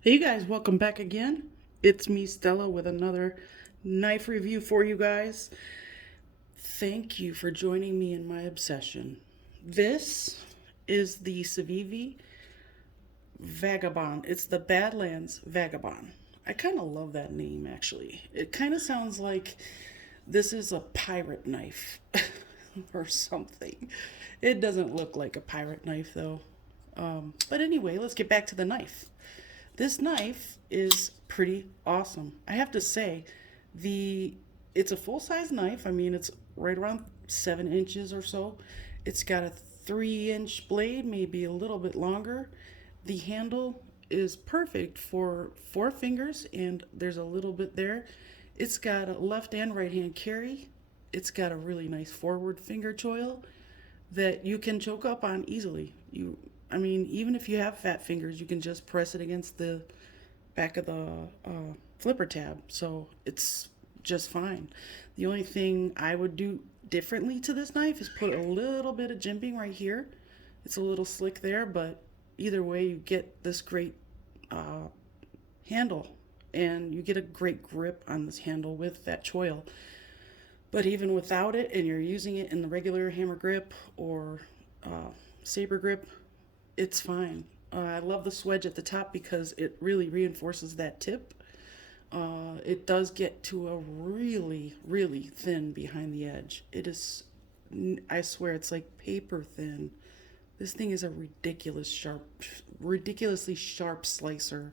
Hey you guys, welcome back again. It's me, Stella, with another knife review for you guys. Thank you for joining me in my obsession. This is the Civivi Vagabond. It's the Badlands Vagabond. I kind of love that name actually. It kind of sounds like this is a pirate knife or something. It doesn't look like a pirate knife though. But anyway, let's get back to the knife. This knife is pretty awesome. I have to say, the it's a full size knife. I mean, it's right around 7 inches or so. It's got a 3 inch blade, maybe a little bit longer. The handle is perfect for 4 fingers, and there's a little bit there. It's got a left and right hand carry. It's got a really nice forward finger choil that you can choke up on easily. I mean, even if you have fat fingers, you can just press it against the back of the flipper tab. So it's just fine. The only thing I would do differently to this knife is put a little bit of jimping right here. It's a little slick there, but either way, you get this great uh, handle and you get a great grip on this handle with that choil. But even without it, and you're using it in the regular hammer grip or saber grip, it's fine. I love the swedge at the top because it really reinforces that tip. It does get to a really, really thin behind the edge. It is, I swear, it's like paper thin. This thing is a ridiculously sharp slicer.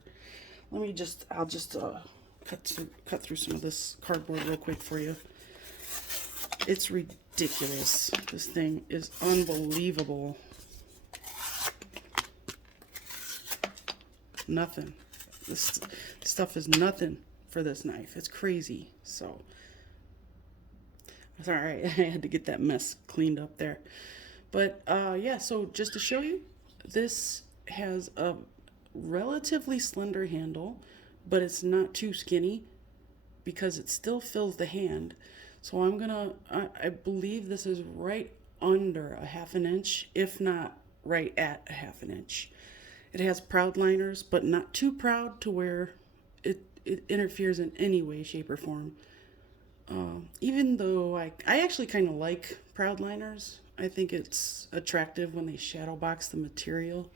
I'll just cut through some of this cardboard real quick for you. It's ridiculous. This thing is unbelievable. Nothing. This stuff is nothing for this knife. It's crazy. So, sorry, I had to get that mess cleaned up there. But yeah, so just to show you, this has a relatively slender handle, but it's not too skinny because it still fills the hand. So I believe this is right under a half an inch, if not right at a half an inch. It has proud liners, but not too proud to where it interferes in any way, shape, or form. Even though I actually kind of like proud liners, I think it's attractive when they shadow box the material.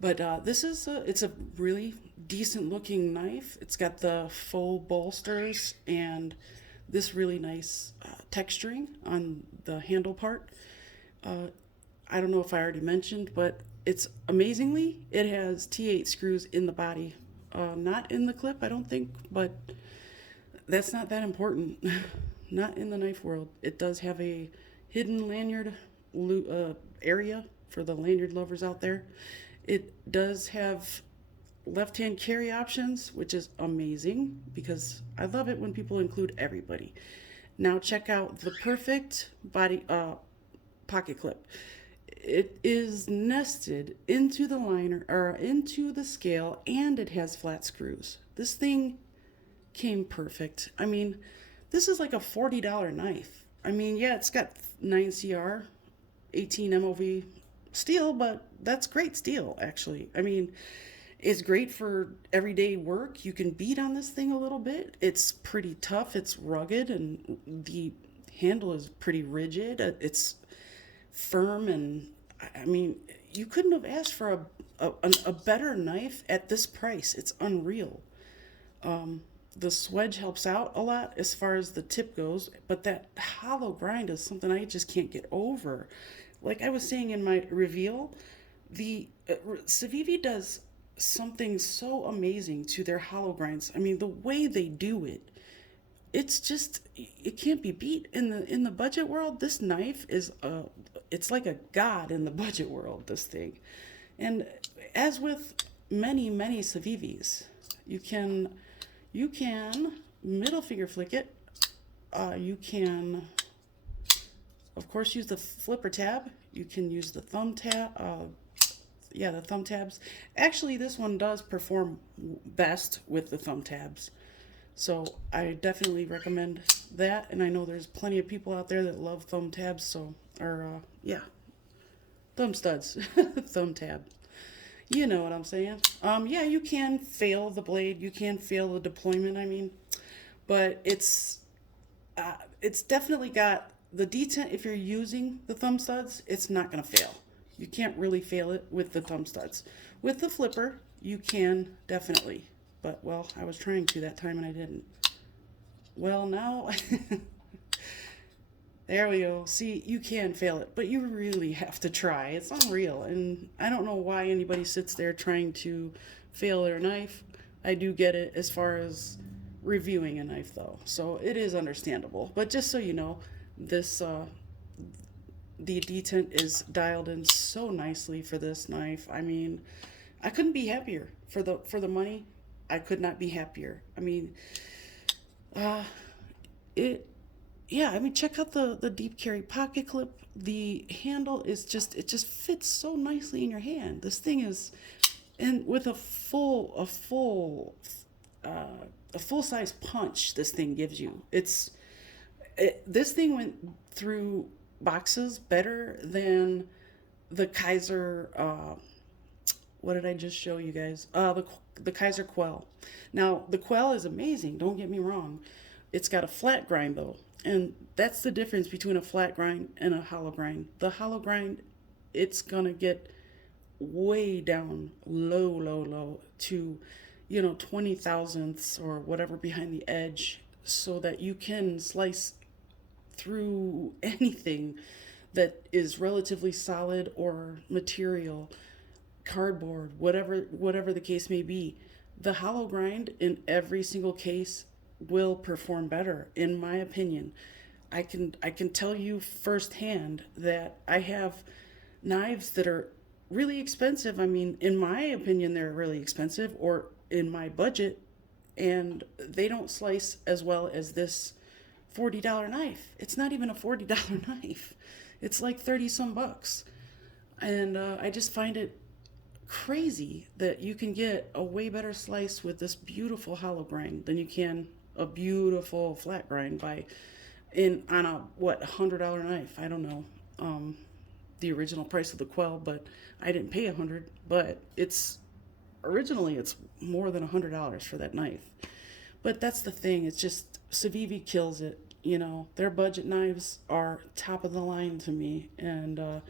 But it's a really decent looking knife. It's got the full bolsters and this really nice texturing on the handle part. I don't know if I already mentioned, but it has T8 screws in the body. Not in the clip, I don't think, but that's not that important. Not in the knife world. It does have a hidden lanyard area for the lanyard lovers out there. It does have left hand carry options, which is amazing because I love it when people include everybody. Now, check out the perfect body pocket clip. It is nested into the liner or into the scale, and it has flat screws. This thing came perfect. I mean, this is like a $40 knife. I mean, yeah, it's got 9CR, 18 MOV steel, but that's great steel, actually. I mean, it's great for everyday work. You can beat on this thing a little bit. It's pretty tough, it's rugged, and the handle is pretty rigid. It's firm, and I mean, you couldn't have asked for a better knife at this price. It's unreal. The swedge helps out a lot as far as the tip goes, but that hollow grind is something I just can't get over. Like I was saying in my reveal, the Civivi does something so amazing to their hollow grinds. I mean, the way they do it, it's just it can't be beat in the budget world. This knife is it's like a god in the budget world, this thing. And as with many Civivis, you can you can middle finger flick it. You can, of course, use the flipper tab. You can use the thumb tab. Yeah, the thumb tabs. Actually, this one does perform best with the thumb tabs. So I definitely recommend that. And I know there's plenty of people out there that love thumb tabs. So, or yeah, thumb studs, thumb tab. You know what I'm saying? Yeah, you can fail the blade, you can fail the deployment. I mean, but it's definitely got the detent. If you're using the thumb studs, it's not gonna fail. You can't really fail it with the thumb studs. With the flipper, you can definitely. But well, I was trying to that time and I didn't. Well, now there we go. See, you can fail it, but you really have to try. It's unreal. And I don't know why anybody sits there trying to fail their knife. I do get it as far as reviewing a knife, though. So it is understandable. But just so you know, this the detent is dialed in so nicely for this knife. I mean, I couldn't be happier for the money. I could not be happier. I mean, it yeah, I mean, check out the deep carry pocket clip. The handle is just, it just fits so nicely in your hand. This thing is, and with a full size punch, this thing gives you. This thing went through boxes better than the Kaiser. What did I just show you guys? The Kaiser Quell. Now the Quell is amazing. Don't get me wrong. It's got a flat grind though, and that's the difference between a flat grind and a hollow grind. The hollow grind, it's gonna get way down low to 20 thousandths or whatever behind the edge, so that you can slice through anything that is relatively solid or material, cardboard, whatever the case may be. The hollow grind in every single case will perform better, in my opinion. I can tell you firsthand that I have knives that are really expensive. I mean, in my opinion, they're really expensive, or in my budget, and they don't slice as well as this $40 knife. It's not even a $40 knife. It's like 30 some bucks. And I just find it crazy that you can get a way better slice with this beautiful hollow grind than you can a beautiful flat grind on a $100 knife. I don't know the original price of the Quell, but I didn't pay $100. But originally it's more than $100 for that knife. But that's the thing. It's just Civivi kills it. Their budget knives are top of the line to me, and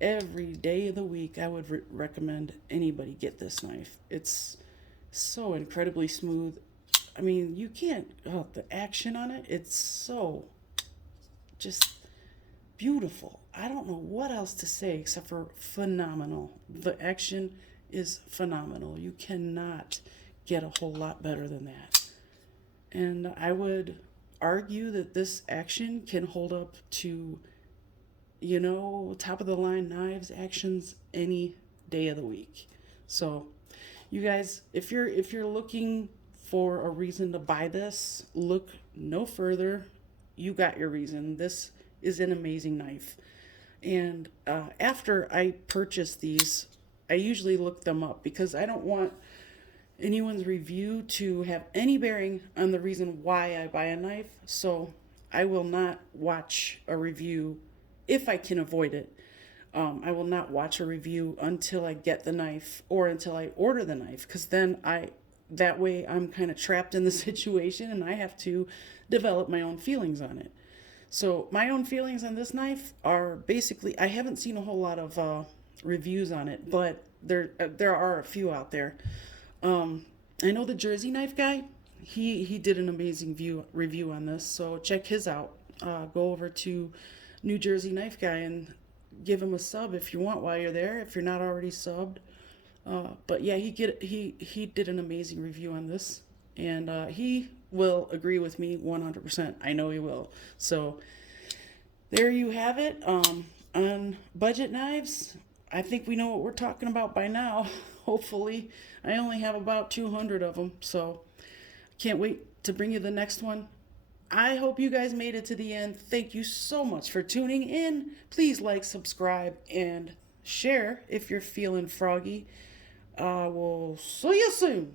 every day of the week I would recommend anybody get this knife. It's so incredibly smooth. I mean, you can't, the action on it, it's so just beautiful. I don't know what else to say except for phenomenal. The action is phenomenal. You cannot get a whole lot better than that. And I would argue that this action can hold up to, top of the line knives actions any day of the week. So, you guys, if you're looking for a reason to buy this, look no further. You got your reason. This is an amazing knife. And after I purchase these, I usually look them up because I don't want anyone's review to have any bearing on the reason why I buy a knife. So I will not watch a review if I can avoid it. I will not watch a review until I get the knife or until I order the knife, because then that way I'm kind of trapped in the situation and I have to develop my own feelings on it. So my own feelings on this knife are basically, I haven't seen a whole lot of reviews on it, but there are a few out there. I know the Jersey Knife guy, he did an amazing review on this, so check his out. Go over to New Jersey Knife Guy and give him a sub if you want while you're there, if you're not already subbed. But yeah, he did an amazing review on this, and he will agree with me 100%. I know he will. So there you have it. On budget knives, I think we know what we're talking about by now. Hopefully, I only have about 200 of them, so can't wait to bring you the next one. I hope you guys made it to the end. Thank you so much for tuning in. Please like, subscribe, and share if you're feeling froggy. We'll see you soon.